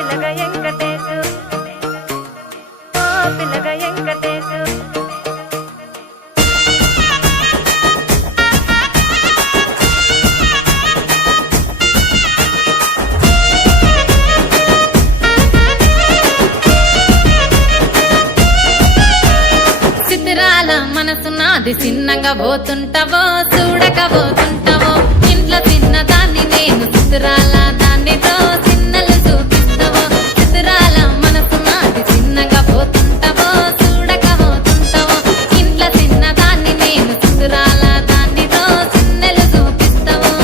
పిల్లగా వెంకటేశు ఓ పిల్లగా వెంకటేశు చిత్రాల మనసు నాది చిన్నగా పోతుంటావో చూడకపోతుంటావో ఇంట్లో చిన్నదాన్ని నేను చిత్రాల దానితో చిన్నలు చూపిస్తావో చిత్రాల మనసు నాది చిన్నగా పోతుంటావో చూడకపోతుంటావో ఇంట్లో చిన్నదాన్ని నేను చిత్రాల దానితో చిన్నలు చూపిస్తావో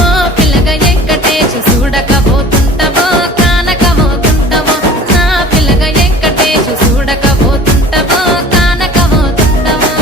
ఓ పిల్లగా వెంకటేశు చూడకపోతుంటావో కానకపోతుంటావో నా పిల్లగా వెంకటేశు చూడకపోతుంటావో కానకపోతుంటావో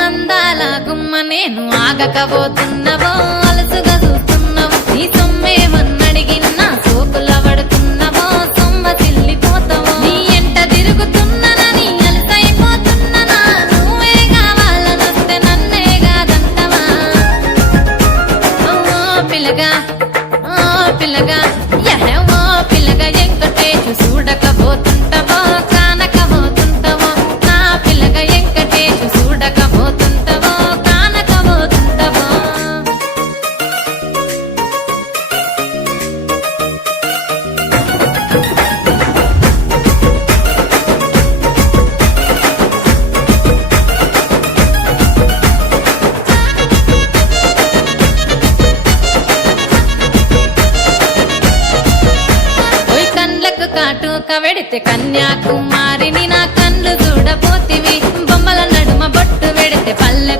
అందాల గుమ్మ నేను ఆగకపోతున్నావో అలసుగా చూస్తున్నావో నీ సొమ్మేమన్నడిగినా సోకుల పడుతున్నావో సొమ్మ సిల్లిపోతావో నీ ఎంట తిరుగుతున్నానని అలసైపోతున్నానా నువ్వే కావాలనొస్తే నన్నే కాదంటవా ఓ పిల్లగా ఓ పిల్లగా ఓ పిల్లగా వెంకటేశు చూడకపోతుంటావో కానకపోతుంటావో నా పిల్లగా వెంకటేశు చూడకపోతుంటావో కానకపోతుంటావో ఓయ్ కండ్లకు కాటుక వెడితే కన్యాకుమారిని నా కళ్ళు చూడపోతివి బొమ్మల నడుమ బొట్టు వెడితే పల్లె